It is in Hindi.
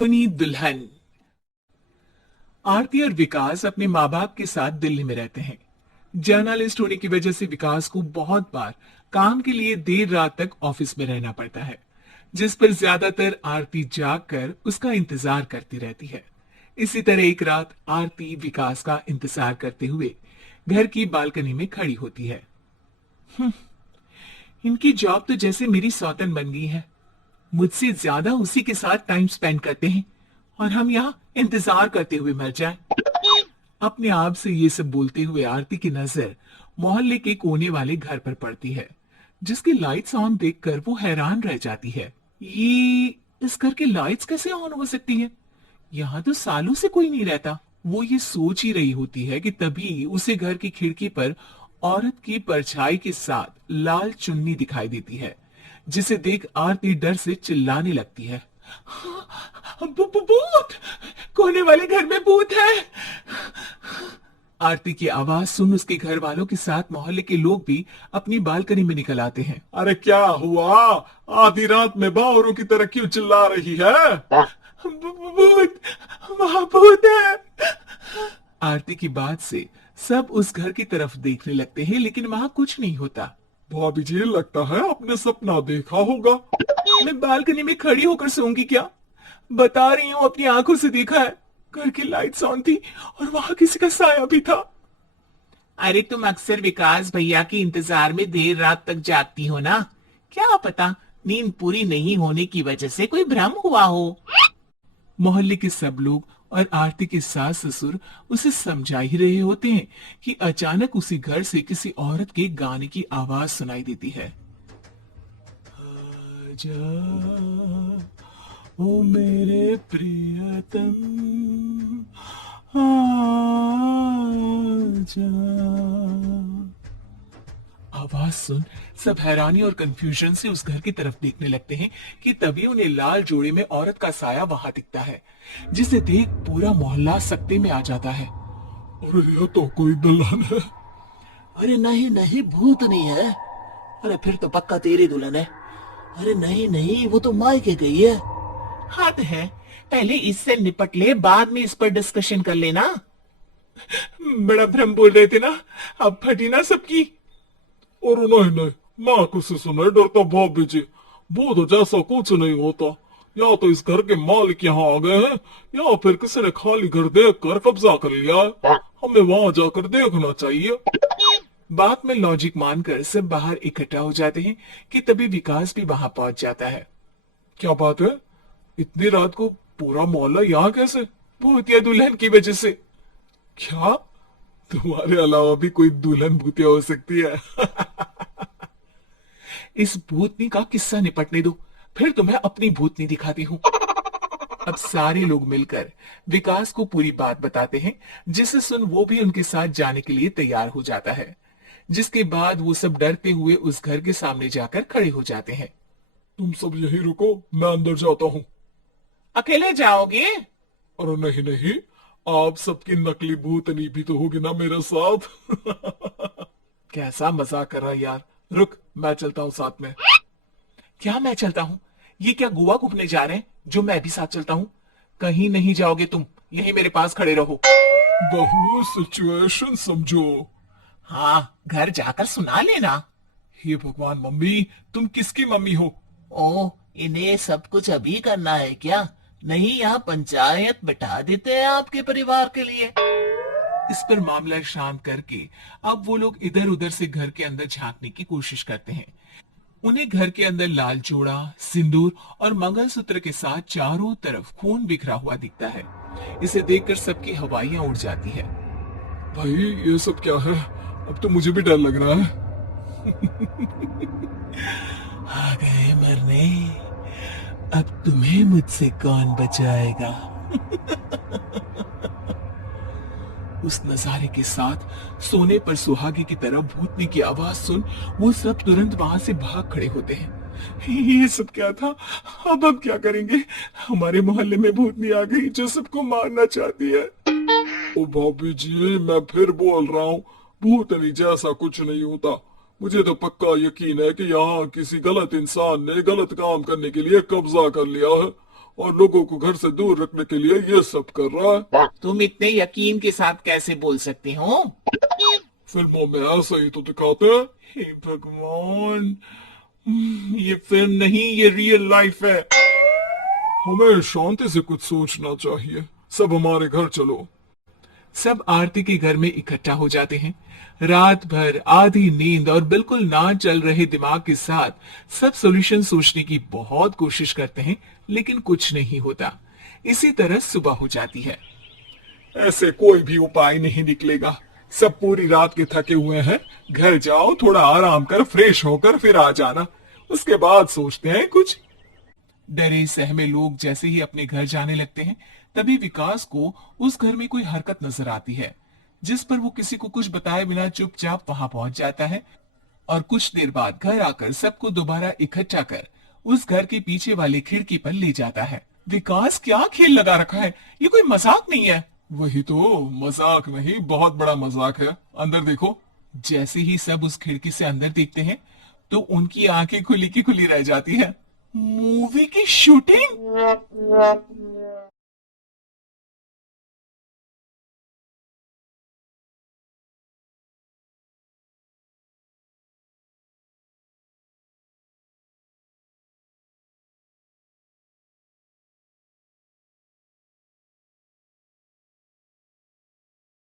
अपनी दुल्हन। आरती और विकास अपने माँ बाप के साथ दिल्ली में रहते हैं। जर्नलिस्ट होने की वजह से विकास को बहुत बार काम के लिए देर रात तक ऑफिस में रहना पड़ता है, जिस पर ज्यादातर आरती जाग कर उसका इंतजार करती रहती है। इसी तरह एक रात आरती विकास का इंतजार करते हुए घर की बालकनी में खड़ी होती है। इनकी जॉब तो जैसे मेरी सौतन बन गई है। मुझसे ज्यादा उसी के साथ टाइम स्पेंड करते हैं और हम यहाँ इंतजार करते हुए मर जाएं। अपने आप से ये सब बोलते हुए आरती की नजर मोहल्ले के कोने वाले घर पर पड़ती है, जिसकी लाइट्स ऑन देखकर वो हैरान रह जाती है। ये इस घर की लाइट्स कैसे ऑन हो सकती है? यहाँ तो सालों से कोई नहीं रहता। वो ये सोच ही रही होती है कि तभी उसे घर की खिड़की पर औरत की परछाई के साथ लाल चुन्नी दिखाई देती है, जिसे देख आरती डर से चिल्लाने लगती है। भूत! कोने वाले घर में भूत है। आरती की आवाज सुन उसके घर वालों के साथ मोहल्ले के लोग भी अपनी बालकनी में निकल आते हैं। अरे क्या हुआ? आधी रात में बावरों की तरह क्यों चिल्ला रही है? भूत! वहां भूत है। आरती की बात से सब उस घर की तरफ देखने लगते हैं, लेकिन वहां कुछ नहीं होता। भाभी जी, लगता है आपने सपना देखा होगा। मैं बालकनी में खड़ी होकर सोऊंगी क्या? बता रही हूँ, अपनी आंखों से देखा है। घर की लाइट्स ऑन थी और वहां किसी का साया भी था। अरे तुम अक्सर विकास भैया के इंतजार में देर रात तक जागती हो ना? क्या पता नींद पूरी नहीं होने की वजह से कोई भ्रम हुआ हो। मोहल्ले के सब लोग और आरती के सास ससुर उसे समझा ही रहे होते हैं कि अचानक उसी घर से किसी औरत के गाने की आवाज सुनाई देती है। आजा ओ मेरे प्रियतम, आजा। आवाज सुन सब हैरानी और कंफ्यूजन से उस घर की तरफ देखने लगते हैं कि तभी उन्हें लाल जोड़े में औरत का साया वहां दिखता है, जिसे देख पूरा मोहल्ला सकते में आ जाता है। अरे ये तो कोई दुल्हन है। अरे नहीं नहीं, भूत नहीं है। अरे फिर तो पक्का तेरी दुल्हन है। अरे नहीं नहीं, वो तो मायके गई है। हद है, पहले इससे निपट ले, बाद में इस पर डिस्कशन कर लेना। बड़ा भ्रम बोल रहे थे ना, अब फटी ना सबकी। और नहीं नहीं, मैं किसी से नहीं डरता भाभी जी। भूत जैसा कुछ नहीं होता। या तो इस घर के मालिक यहाँ आ गए हैं, या फिर किसी ने खाली घर देख कर कब्जा कर लिया है। हमें वहां जाकर देखना चाहिए। बात में लॉजिक मानकर सब बाहर इकट्ठा हो जाते हैं कि तभी विकास भी वहां पहुंच जाता है। क्या बात है? इतनी रात को पूरा मोहल्ला यहाँ कैसे? भूतिया दुल्हन की वजह से। क्या तुम्हारे अलावा भी कोई दुल्हन भूतिया हो सकती है? इस भूतनी का किस्सा निपटने दो, फिर तुम्हें अपनी भूतनी दिखाती हूँ। अब सारे लोग मिलकर विकास को पूरी बात बताते हैं, जिसे सुन वो भी उनके साथ जाने के लिए तैयार हो जाता है। जिसके बाद वो सब डरते हुए उस घर के सामने जाकर खड़े हो जाते हैं। तुम सब यही रुको, मैं अंदर जाता हूँ। अकेले जाओगे? अरे नहीं नहीं, आप सबकी नकली भूतनी भी तो होगी ना मेरे साथ। कैसा मजाक कर रहा है यार। रुक, मैं चलता हूँ साथ में। क्या मैं चलता हूँ? ये क्या गोवा घूमने जा रहे हैं जो मैं भी साथ चलता हूँ? कहीं नहीं जाओगे तुम, यहीं मेरे पास खड़े रहो। बहू, सिचुएशन समझो। हाँ, घर जाकर सुना लेना। हे भगवान, मम्मी तुम किसकी मम्मी हो? ओ, इन्हें सब कुछ अभी करना है क्या? नहीं, यहाँ पंचायत बिठा देते हैं आपके परिवार के लिए। इस पर मामला शांत करके अब वो लोग इधर उधर से घर के अंदर झांकने की कोशिश करते हैं। उन्हें घर के अंदर लाल जोड़ा, सिंदूर और मंगलसूत्र के साथ चारों तरफ खून बिखरा हुआ दिखता है। इसे देखकर सबकी हवाइयां उड़ जाती है। भाई ये सब क्या है? अब तो मुझे भी डर लग रहा है। आ गए मरने, अब तुम्हें मुझसे कौन बचाएगा? उस नजारे के साथ सोने पर सुहागी की तरह भूतनी की आवाज सुन वो सब तुरंत वहां से भाग खड़े होते हैं। ये सब क्या था? अब हम क्या करेंगे? हमारे मोहल्ले में भूतनी आ गई जो सबको मारना चाहती है। ओ भाभी जी, मैं फिर बोल रहा हूँ, भूतनी जैसा कुछ नहीं होता। मुझे तो पक्का यकीन है कि यहाँ किसी गलत इंसान ने गलत काम करने के लिए कब्जा कर लिया है और लोगों को घर से दूर रखने के लिए ये सब कर रहा है। तुम इतने यकीन के साथ कैसे बोल सकते हो? फिल्मों में ऐसा ही तो दिखाते हैं। हे भगवान, ये फिल्म नहीं, ये रियल लाइफ है। हमें शांति से कुछ सोचना चाहिए। सब हमारे घर चलो। सब आरती के घर में इकट्ठा हो जाते हैं। रात भर आधी नींद और बिल्कुल ना चल रहे दिमाग के साथ सब सॉल्यूशन सोचने की बहुत कोशिश करते हैं, लेकिन कुछ नहीं होता। इसी तरह सुबह हो जाती है। ऐसे कोई भी उपाय नहीं निकलेगा। सब पूरी रात के थके हुए हैं। घर जाओ, थोड़ा आराम कर, फ्रेश होकर फिर आ जाना। उसके बाद सोचते हैं कुछ। डरे सहमे लोग जैसे ही अपने घर जाने लगते हैं, तभी विकास को उस घर में कोई हरकत नजर आती है, जिस पर वो किसी को कुछ बताए बिना चुपचाप वहां पहुंच जाता है और कुछ देर बाद घर आकर सबको दोबारा इकट्ठा कर उस घर के पीछे वाली खिड़की पर ले जाता है। विकास, क्या खेल लगा रखा है? ये कोई मजाक नहीं है। वही तो, मजाक नहीं, बहुत बड़ा मजाक है। अंदर देखो। जैसे ही सब उस खिड़की से अंदर देखते हैं, तो उनकी आंखें खुली की खुली रह जाती है। मूवी की शूटिंग?